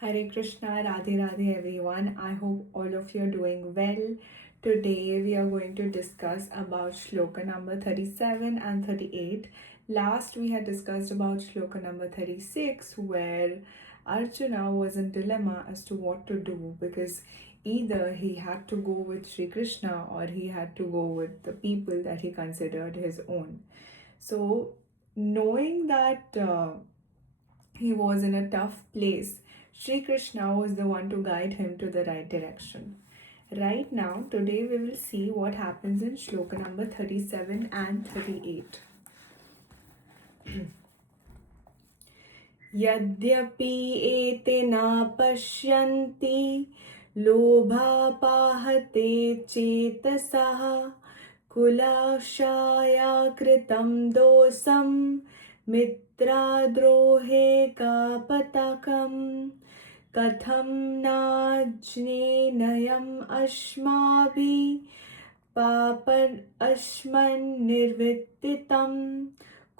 Hare Krishna, Radhe Radhe everyone. I hope all of you are doing well. Today we are going to discuss about shloka number 37 and 38. Last we had discussed about shloka number 36 where Arjuna was in dilemma as to what to do because either he had to go with Sri Krishna or he had to go with the people that he considered his own. So knowing that he was in a tough place, Sri Krishna was the one to guide him to the right direction. Right now, today we will see what happens in shloka number 37 and 38. यद्यपि एते न पश्यन्ति लोभापाहते चेतसः कुलाशाया कृतं दोषं मित्राद्रोहे का पताकम् कथं नाज्ञेनयम् अस्माभिः पापमस्मन्निर्वर्तितं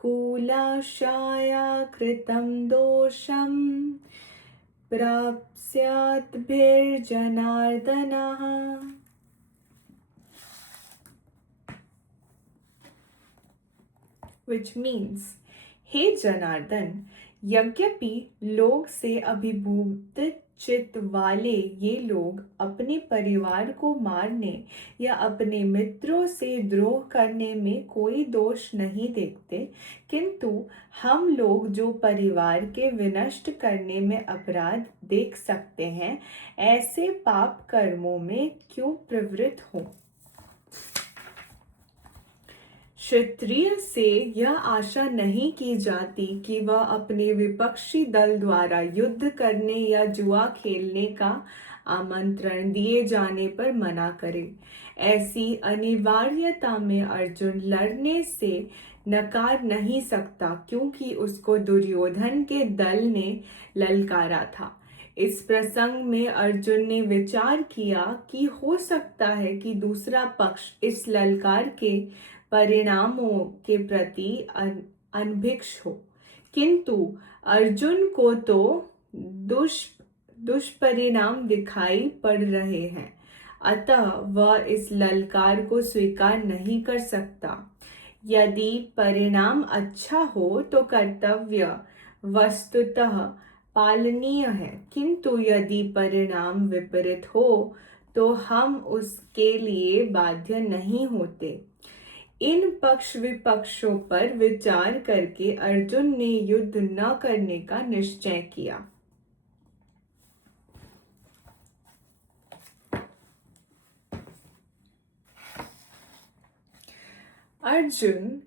कुलाशाया कृतं दोषं प्राप्स्याद्भिर्जनार्दनः. Which means, हे जनार्दन, यद्यपि लोग से अभिभूत चित्त वाले ये लोग अपने परिवार को मारने या अपने मित्रों से द्रोह करने में कोई दोष नहीं देखते, किंतु हम लोग जो परिवार के विनष्ट करने में अपराध देख सकते हैं, ऐसे पाप कर्मों में क्यों प्रवृत्त हों? क्षत्रिय से यह आशा नहीं की जाती कि वह अपने विपक्षी दल द्वारा युद्ध करने या जुआ खेलने का आमंत्रण दिए जाने पर मना करे. ऐसी अनिवार्यता में अर्जुन लड़ने से नकार नहीं सकता क्योंकि उसको दुर्योधन के दल ने ललकारा था. इस प्रसंग में अर्जुन ने विचार किया कि हो सकता है कि दूसरा पक्ष इस ललकार के परिणामों के प्रति अनभिक्ष हो, किंतु अर्जुन को तो दुष्परिणाम दिखाई पड़ रहे हैं, अतः वह इस ललकार को स्वीकार नहीं कर सकता. यदि परिणाम अच्छा हो तो कर्तव्य वस्तुतः पालनीय है, किंतु यदि परिणाम विपरीत हो तो हम उसके लिए बाध्य नहीं होते. इन पक्ष विपक्षों पर विचार करके अर्जुन ने युद्ध न करने का निश्चय किया. Arjun,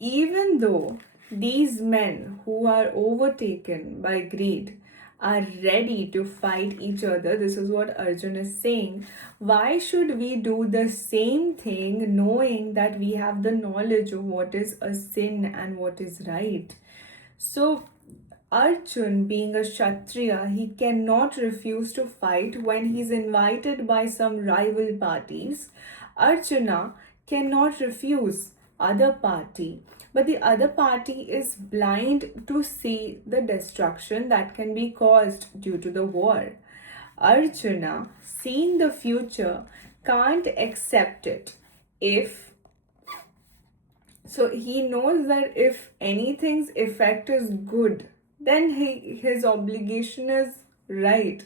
even though these men who are overtaken by greed are ready to fight each other, this is what Arjun is saying. Why should we do the same thing knowing that we have the knowledge of what is a sin and what is right? So, Arjun, being a Kshatriya, he cannot refuse to fight when he's invited by some rival parties. Arjuna cannot refuse other party, but the other party is blind to see the destruction that can be caused due to the war. Arjuna, seeing the future, can't accept it. So he knows that if anything's effect is good, then his obligation is right.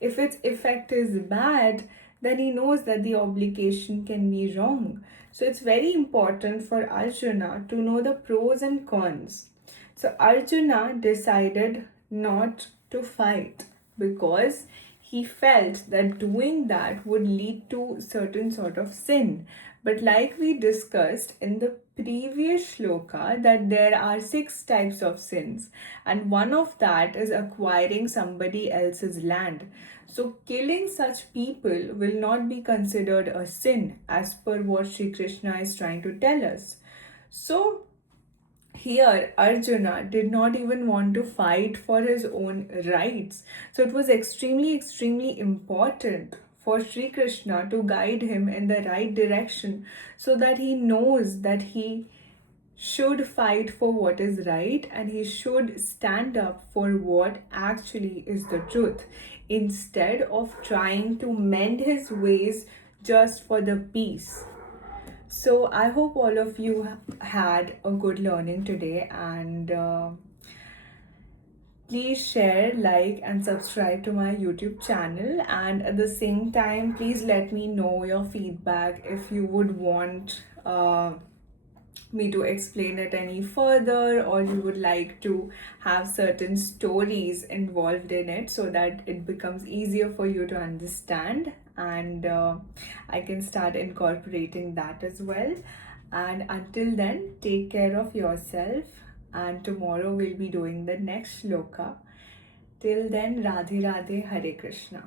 If its effect is bad, then he knows that the obligation can be wrong. So it's very important for Arjuna to know the pros and cons. So Arjuna decided not to fight because he felt that doing that would lead to certain sort of sin. But like we discussed in the previous shloka, that there are 6 types of sins, and one of that is acquiring somebody else's land. So killing such people will not be considered a sin as per what Sri Krishna is trying to tell us. So here Arjuna did not even want to fight for his own rights. So it was extremely important for Sri Krishna to guide him in the right direction so that he knows that he should fight for what is right, and he should stand up for what actually is the truth instead of trying to mend his ways just for the peace. So, I hope all of you had a good learning today, and please share, like, and subscribe to my YouTube channel. And at the same time, please let me know your feedback if you would want me to explain it any further, or you would like to have certain stories involved in it so that it becomes easier for you to understand, and I can start incorporating that as well. And until then, take care of yourself, and tomorrow we'll be doing the next shloka. Till then, Radhe Radhe, Hare Krishna.